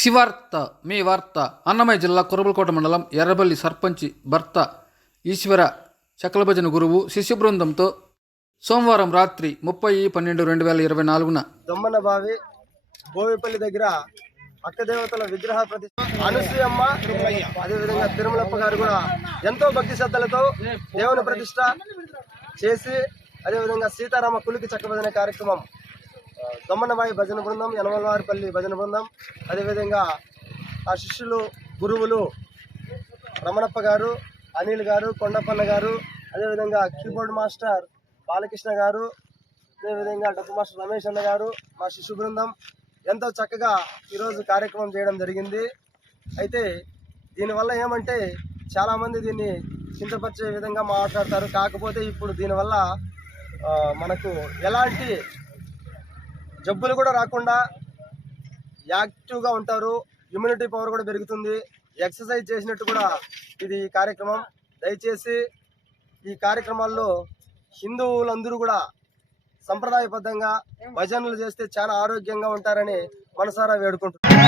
శివార్త మీ వార్త. అన్నమయ్య జిల్లా కురబలకోట మండలం ఎర్రబల్లి సర్పంచి భర్త ఈశ్వర చక్రభజన గురువు శిష్య బృందంతో సోమవారం రాత్రి 30/12/2024 దొమ్మనబావి బోవిపల్లి దగ్గర అక్కదేవతల విగ్రహ ప్రతిష్ఠ అనసూయమ్మ అదేవిధంగా తిరుమలప్ప గారు కూడా ఎంతో భక్తి శ్రద్ధలతో దేవుని ప్రతిష్ట చేసి అదేవిధంగా సీతారామ కులికి చక్కబదిన కార్యక్రమం దొమ్మనబావి భజన బృందం, యనమలవారిపల్లి భజన బృందం, అదేవిధంగా ఆ శిష్యులు గురువులు రమణప్ప గారు, అనిల్ గారు, కొండపన్న గారు, అదేవిధంగా కీబోర్డ్ మాస్టర్ బాలకృష్ణ గారు, అదేవిధంగా డబ్బు మాస్టర్ రమేష్ అన్న గారు, మా శిష్యు బృందం ఎంతో చక్కగా ఈరోజు కార్యక్రమం చేయడం జరిగింది. అయితే దీనివల్ల ఏమంటే చాలామంది దీన్ని చింతపరిచే విధంగా మాట్లాడతారు. కాకపోతే ఇప్పుడు దీనివల్ల మనకు ఎలాంటి జబ్బులు కూడా రాకుండా యాక్టివ్గా ఉంటారు, ఇమ్యూనిటీ పవర్ కూడా పెరుగుతుంది, ఎక్సర్సైజ్ చేసినట్టు కూడా ఇది కార్యక్రమం. దయచేసి ఈ కార్యక్రమాల్లో హిందువులందరూ కూడా సంప్రదాయబద్ధంగా భజనలు చేస్తే చాలా ఆరోగ్యంగా ఉంటారని మనసారా వేడుకుంటున్నారు.